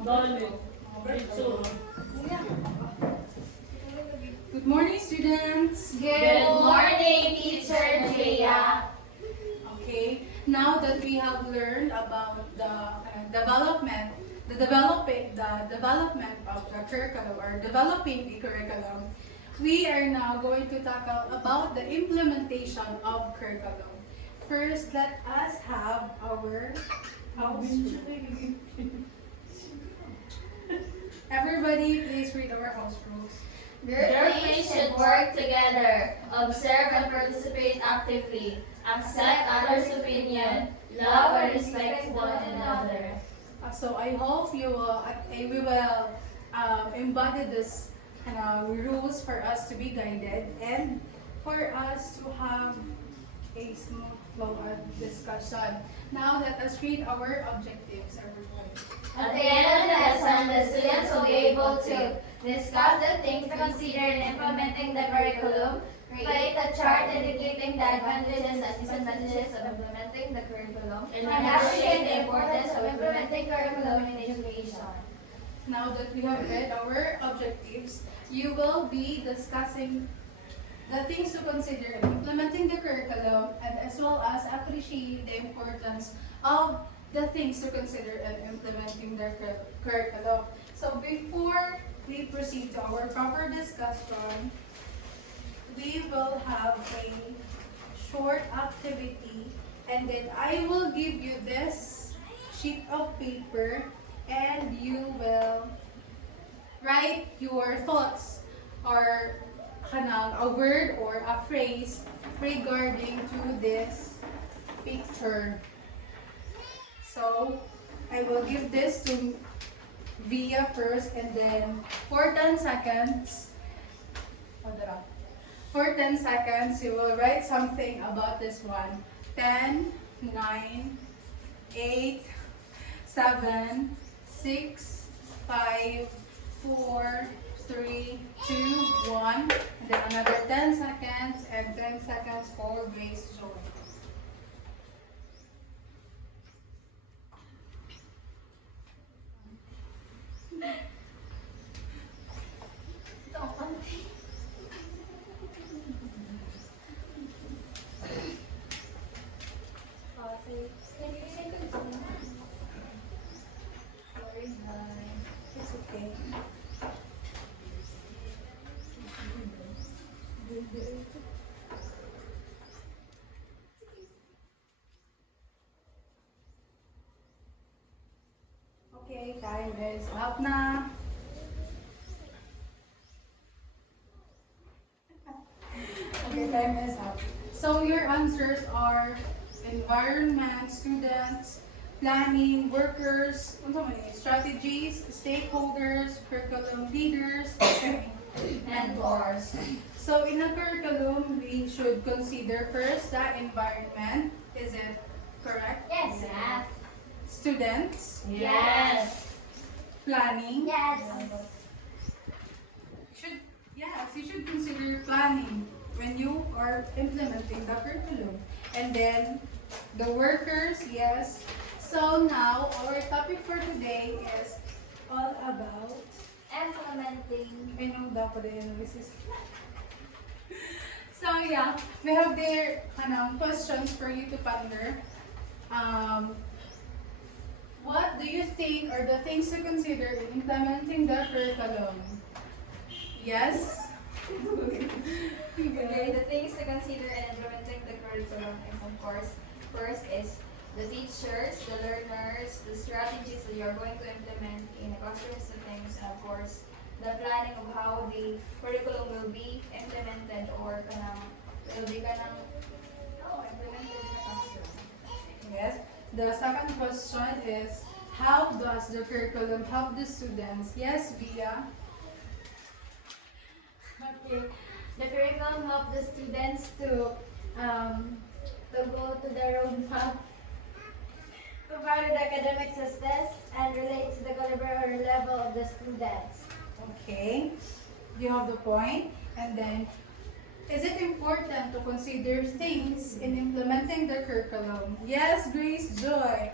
Good morning, students. Good morning, Teacher Jea. Okay, now that we have learned about the development of the curriculum or developing the curriculum, we are now going to tackle about the implementation of curriculum. First, let us have our house. Everybody, please read our house rules. Groups should work together, observe and participate actively, accept others' opinion, love and respect one another. So I hope we will embody this rules for us to be guided and for us to have a smooth flow of discussion. Now let us read our objectives, everyone. At the end of the lesson, the students will be able to discuss the things to consider in implementing the curriculum, create a chart indicating the advantages and disadvantages of implementing the curriculum, and appreciate the importance of implementing curriculum in education. Now that we have read our objectives, you will be discussing the things to consider in implementing the curriculum and as well as appreciate the importance of the things to consider in implementing the curriculum. So before we proceed to our proper discussion, we will have a short activity and then I will give you this sheet of paper and you will write your thoughts or a word or a phrase regarding to this picture. So I will give this to Via first and then for 10 seconds, for 10 seconds you will write something about this one. 10, 9, 8, 7, 6, 5, 4, 3, 2, 1, and then another 10 seconds and 10 seconds for Grace Joy. It's okay. Okay, time is up na. Okay, time is up. So your answers are environment, students, planning, workers, strategies, stakeholders, curriculum leaders, mentors. So in a curriculum, we should consider first the environment. Is it correct? Yes. Yes. Students, Yes. planning. Yes. You should consider planning when you are implementing the curriculum. And then the workers, yes. So now our topic for today is all about Implementing. So yeah, we have there questions for you to ponder. What do you think are the things to consider in implementing the curriculum? Yes? Okay, the things to consider in implementing the curriculum is, of course, first is the teachers, the learners, the strategies that you're going to implement in a classroom settings, and of course, the planning of how the curriculum will be implemented or implemented in the classroom. Yes. The second question is, how does the curriculum help the students? Yes, Via? Okay. The curriculum helps the students to go to the roadmap, provide academic success, and relate to the caliber or level of the students. Okay. You have the point. And then, is it important to consider things in implementing the curriculum? Yes, Grace Joy.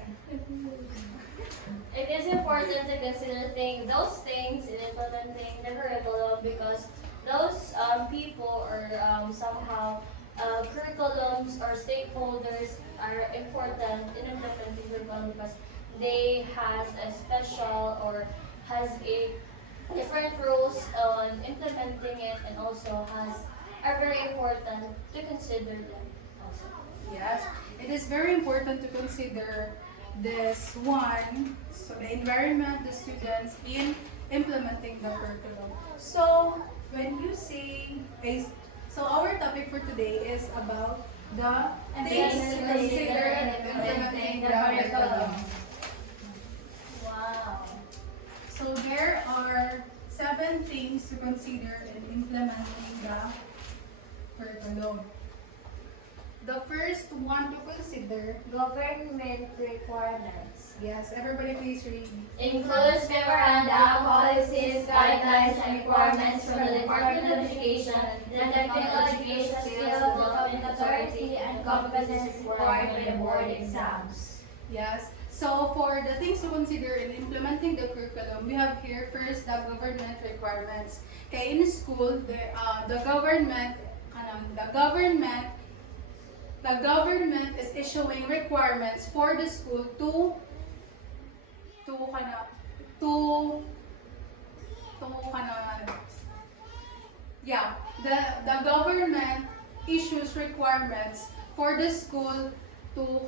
It is important to consider those things in implementing the curriculum because those people or somehow curriculums or stakeholders are important in implementing curriculum because they has a special or has a different rules on implementing it and also has are very important to consider them also. Yes, it is very important to consider this one, so the environment, the students in implementing the curriculum. So when you say, is, so our topic for today is about the things to consider in implementing the curriculum. Wow. So there are 7 things to consider in implementing the curriculum. The first one to consider, Government requirements. yes, everybody please read. Includes memoranda, policies, guidelines, and requirements from the Department of Education, the Technical Education Skills Development Authority, and competencies required by the board exams. Yes. So for the things to consider in implementing the curriculum, we have here first the government requirements. Okay, in school, the government, the government is issuing requirements for the school to kana to kana yeah, the government issues requirements for the school to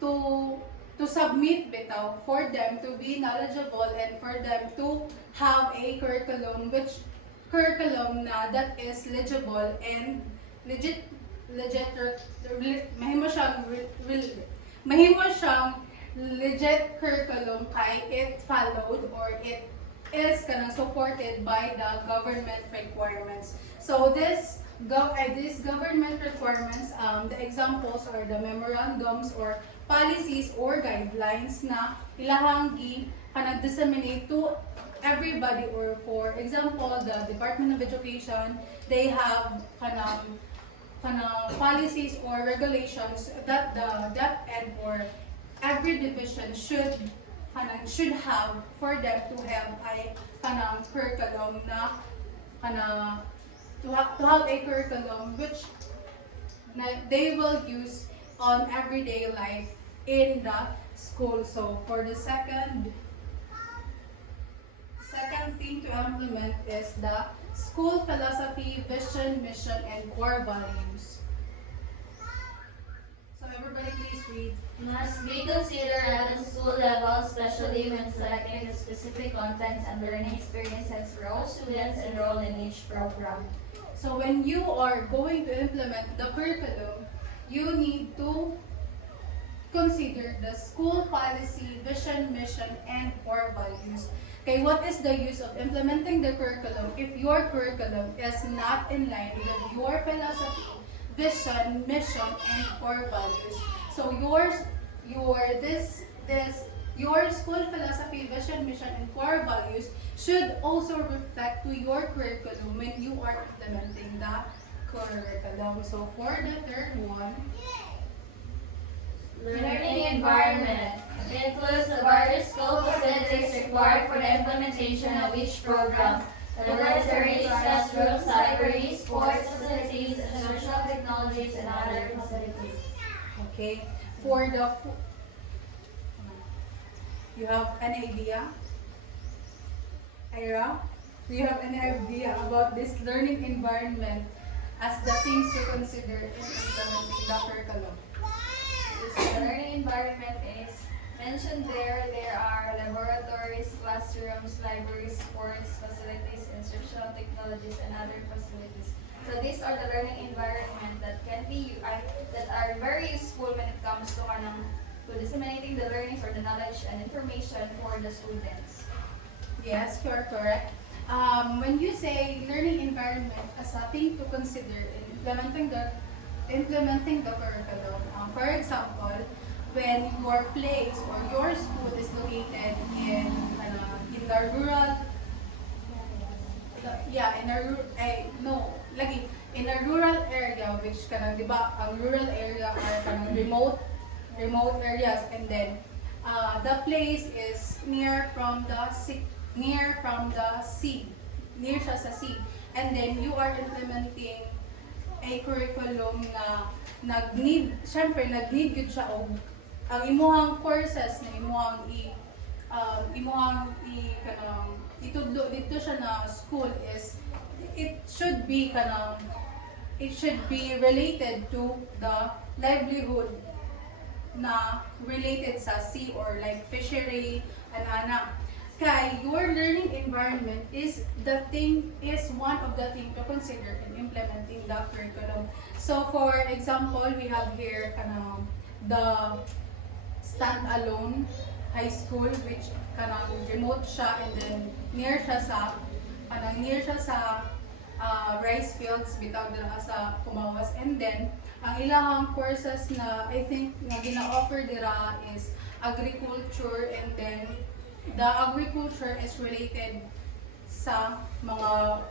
to to submit bitaw for them to be knowledgeable and for them to have a curriculum na that is legible and legit mahimo siyang mahimo siyang legit curriculum kay it followed or it is kanang supported by the government requirements. So these government requirements, the examples are the memorandums or policies or guidelines na ilahang kanang disseminate to everybody, or for example the Department of Education, they have kanang policies or regulations that the DepEd or every division should have for them to have a curriculum na to have a curriculum which they will use on everyday life in the school. So for the second thing to implement is the school philosophy, vision, mission, and core values. So everybody please read. Must be considered at the school level, especially when selecting the specific contents and learning experiences for all students enrolled in each program. So when you are going to implement the curriculum, you need to consider the school policy, vision, mission, and core values. Okay, what is the use of implementing the curriculum if your curriculum is not in line with your philosophy, vision, mission, and core values? So your school philosophy, vision, mission, and core values should also reflect to your curriculum when you are implementing the curriculum. So for the third one, Learning environment. It includes the various school facilities required for the implementation of each program. Laboratories, classrooms, libraries, sports facilities, instructional technologies, and other facilities. okay, for the you have an idea? Ira, do you have any idea about this learning environment as the things to consider in implementing the curriculum? The learning environment is mentioned there. There are laboratories, classrooms, libraries, sports facilities, instructional technologies, and other facilities. So these are the learning environment that can be that are very useful when it comes to disseminating the learnings or the knowledge and information for the students. Yes, you are correct. When you say learning environment as a thing to consider in implementing the curriculum, for example, when your place or your school is located in the rural, in a rural area, which kanang di ba ang rural area are kanang remote areas, and then the place is near from the sea, near siya sa sea. And then you are implementing a curriculum na nag-need yun siya og ang imuhang courses na kanang itudlo dito siya na school is it should be related to the livelihood na related sa sea or like fishery and ana. Kay your learning environment is one of the thing to consider in implementing the curriculum. So for example, we have here the standalone high school which remote siya and then near siya sa rice fields bitaw dira sa Kumawas, and then ang ilahang courses na I think nga gina-offer dira is agriculture, and then the agriculture is related sa mga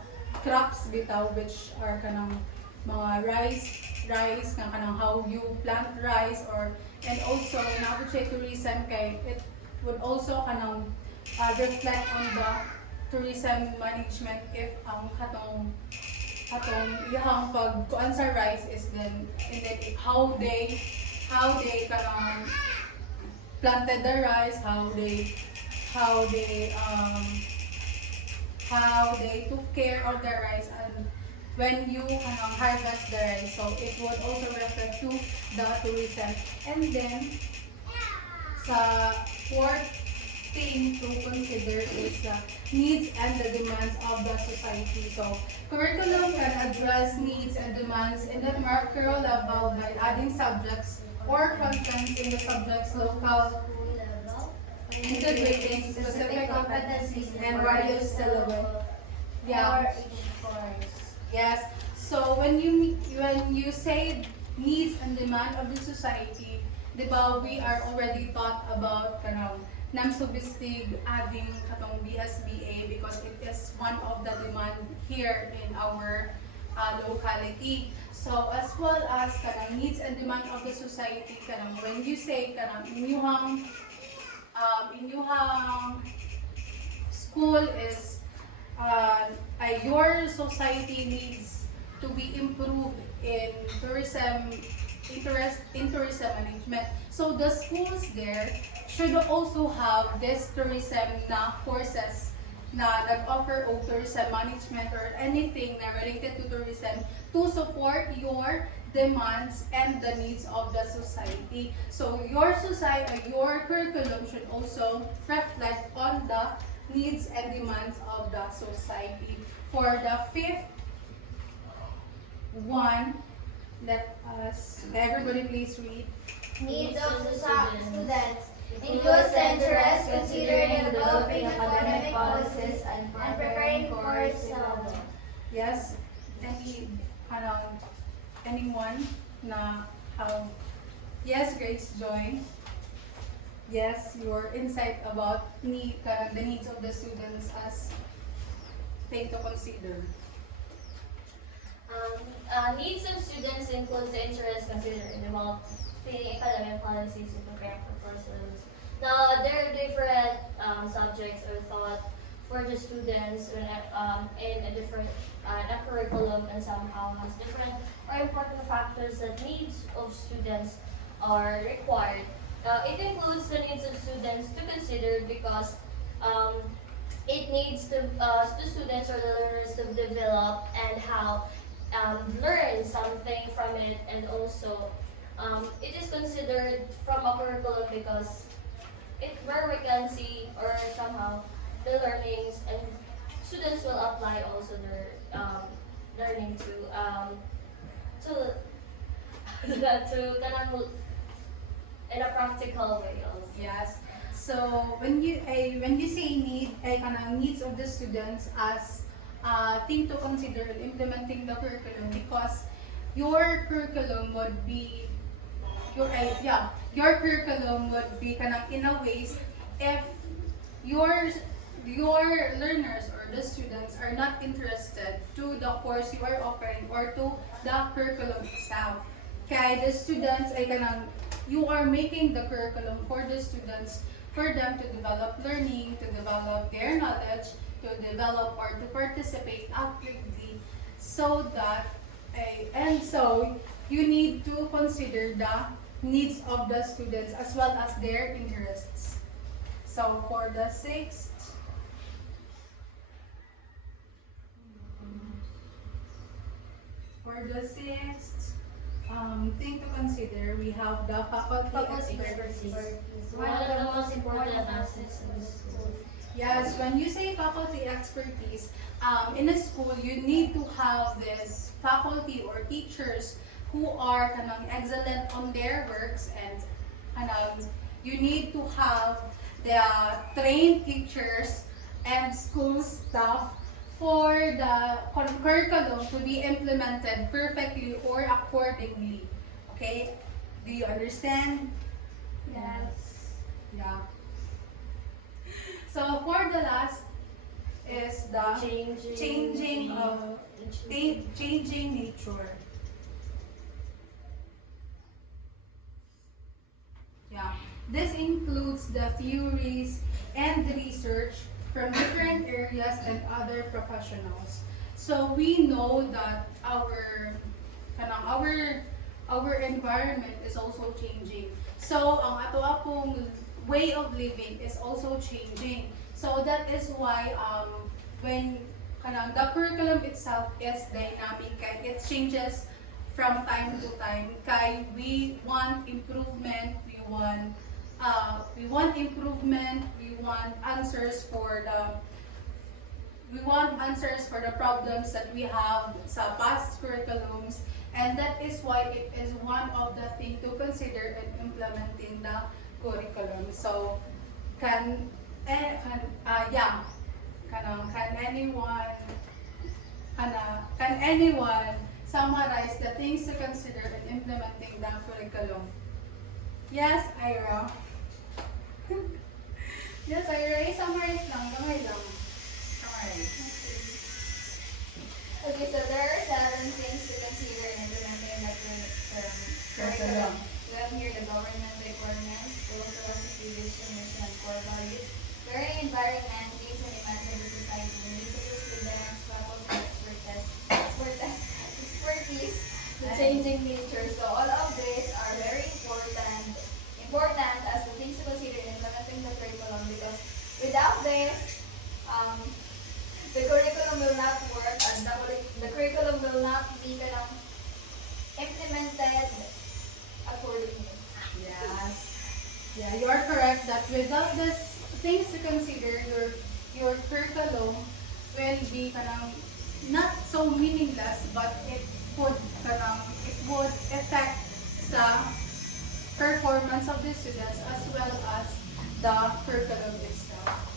crops bitaw which are mga rice kanang how you plant rice, or and also na tourism kay it would also reflect on the tourism management if ang katong iyang pagkuan sa rice is then and then how they planted the rice, how they took care of the rice, and when you harvest the rice, so it would also reflect to the tourism. And then sa fourth thing to consider is the needs and the demands of the society. So, curriculum can address needs and demands in the macro level by adding subjects or contents in the subject's local, integrating specific competencies and various syllabi. Yeah. Yes. So when you say needs and demand of the society, di ba, we are already taught about namsubistig adding katong BSBA because it is one of the demand here in our locality. So as well as needs and demand of the society, when you say inyuhang school is your society needs to be improved in tourism management. So the schools there should also have this tourism na courses na nag-offer of tourism management or anything na related to tourism to support your demands and the needs of the society. So your curriculum should also reflect on the needs and demands of the society. For the fifth one, everybody please read. Needs of the students includes the interest considered in developing academic policies and preparing course syllabus. Yes, anyone na yes, Grace Joy. Yes, your insight about the needs of the students as thing to consider. Needs of students includes the interest considered in developing academic policies and preparing for courses. Now, there are different subjects or thought for the students in a different curriculum, and somehow has different or important factors that needs of students are required. It includes the needs of students to consider because it needs the students or the learners to develop and how learn something from it, and also it is considered from a curriculum because where we can see or somehow the learnings, and students will apply also their learning to in a practical way also. Yes. So when you say needs of the students as thing to consider in implementing the curriculum, because your curriculum would be in a ways if your learners or the students are not interested to the course you are offering or to the curriculum itself. Kaya the students ay you are making the curriculum for the students for them to develop learning, to develop their knowledge, to develop or to participate actively so that and so you need to consider the needs of the students as well as their interests. So for the sixth, thing to consider, we have the faculty expertise. One of the most important assets of the school. Yes, when you say faculty expertise, in a school, you need to have this faculty or teachers who are excellent on their works, and you need to have the trained teachers and school staff for the curriculum to be implemented perfectly or accordingly. Okay? Do you understand? Yes. Yeah. So for the last is the changing nature. Yeah. This includes the theories and the research from different areas and other professionals. So we know that our environment is also changing. So ang ato apong way of living is also changing. So that is why when the curriculum itself is dynamic and it changes from time to time. Kay we want improvement, we want improvement, we want answers for the problems that we have sa past curriculums, and that is why it is one of the things to consider in implementing the curriculum. So can anyone summarize the things to consider in implementing the curriculum? Yes, Ira. Yes, Ira. Summarize lang. Gamay lang. Summarize. Okay, so there are 7 things to consider in implementing the curriculum. We have here the government requirements, school philosophy, vision, mission, and core values, learning environment, needs and demands of the society, needs of the students, faculty, expertise, the changing nature. So all of these are very important as the things to consider in implementing the curriculum, because without this, the curriculum will not work and the curriculum will not be implemented accordingly. Yes. Yeah, you are correct that without these things to consider, your curriculum will be not so meaningless, but it would affect sa performance of the students as well as the curriculum itself.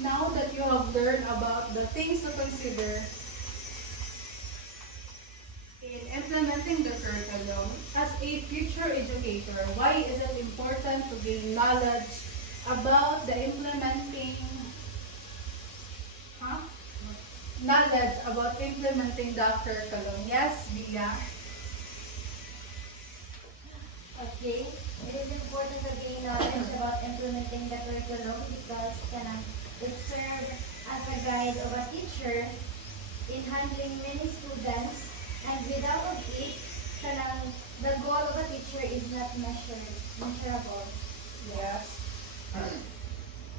Now that you have learned about the things to consider in implementing the curriculum, as a future educator, why is it important to gain knowledge about the implementing the curriculum? Yes, Bia? Okay, it is important to gain knowledge about implementing the curriculum because it serves as a guide of a teacher in handling many students, and without it, the goal of a teacher is not measurable. Yes.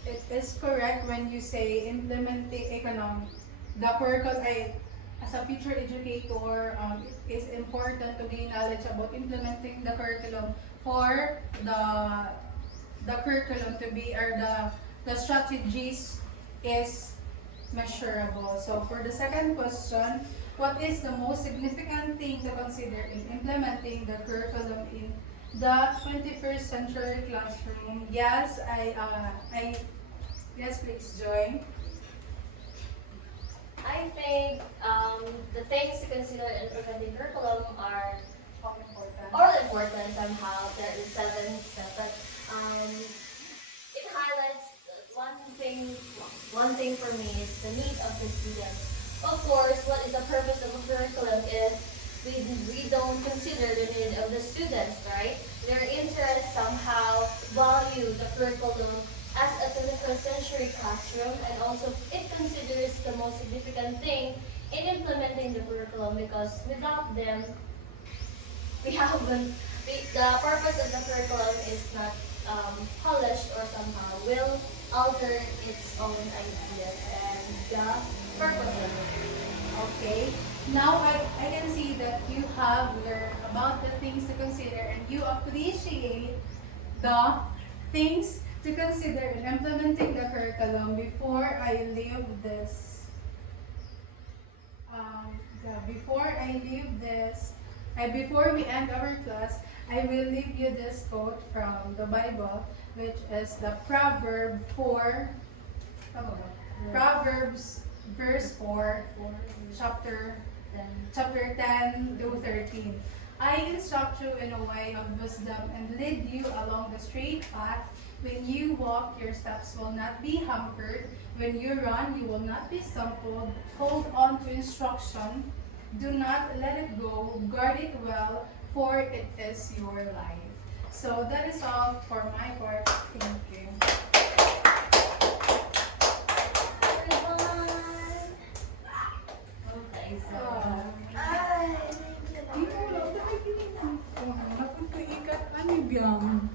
It is correct when you say implementing the curriculum. As a future educator, it is important to gain knowledge about implementing the curriculum for the curriculum to be, or the strategies is measurable. So for the second question, what is the most significant thing to consider in implementing the curriculum in the 21st century classroom? Yes, yes, please join. I think the things to consider in implementing curriculum are How important? all important somehow. There is 7 steps, but it highlights one thing for me is the need of the students. Of course, what is the purpose of a curriculum if we don't consider the need of the students, right? Their interests somehow value the curriculum as a 21st century classroom, and also it considers the most significant thing in implementing the curriculum, because without them, we haven't, the purpose of the curriculum is not polished, or somehow will alter its own ideas and the purpose of it. Okay. Now I can see that you have learned about the things to consider and you appreciate the things to consider in implementing the curriculum. Before I leave this, before we end our class, I will leave you this quote from the Bible, which is the Proverb 4, tama ba? Proverbs verse 4, chapter 10 to 13. I instruct you in a way of wisdom and lead you along the straight path. When you walk, your steps will not be hampered. When you run, you will not be stumbled. Hold on to instruction. Do not let it go. Guard it well, for it is your life. So that is all for my part. Thank you. Everyone! Okay, so... Ay, hindi mo lang. Dahil hindi mo. Napagkaikat. Ano yung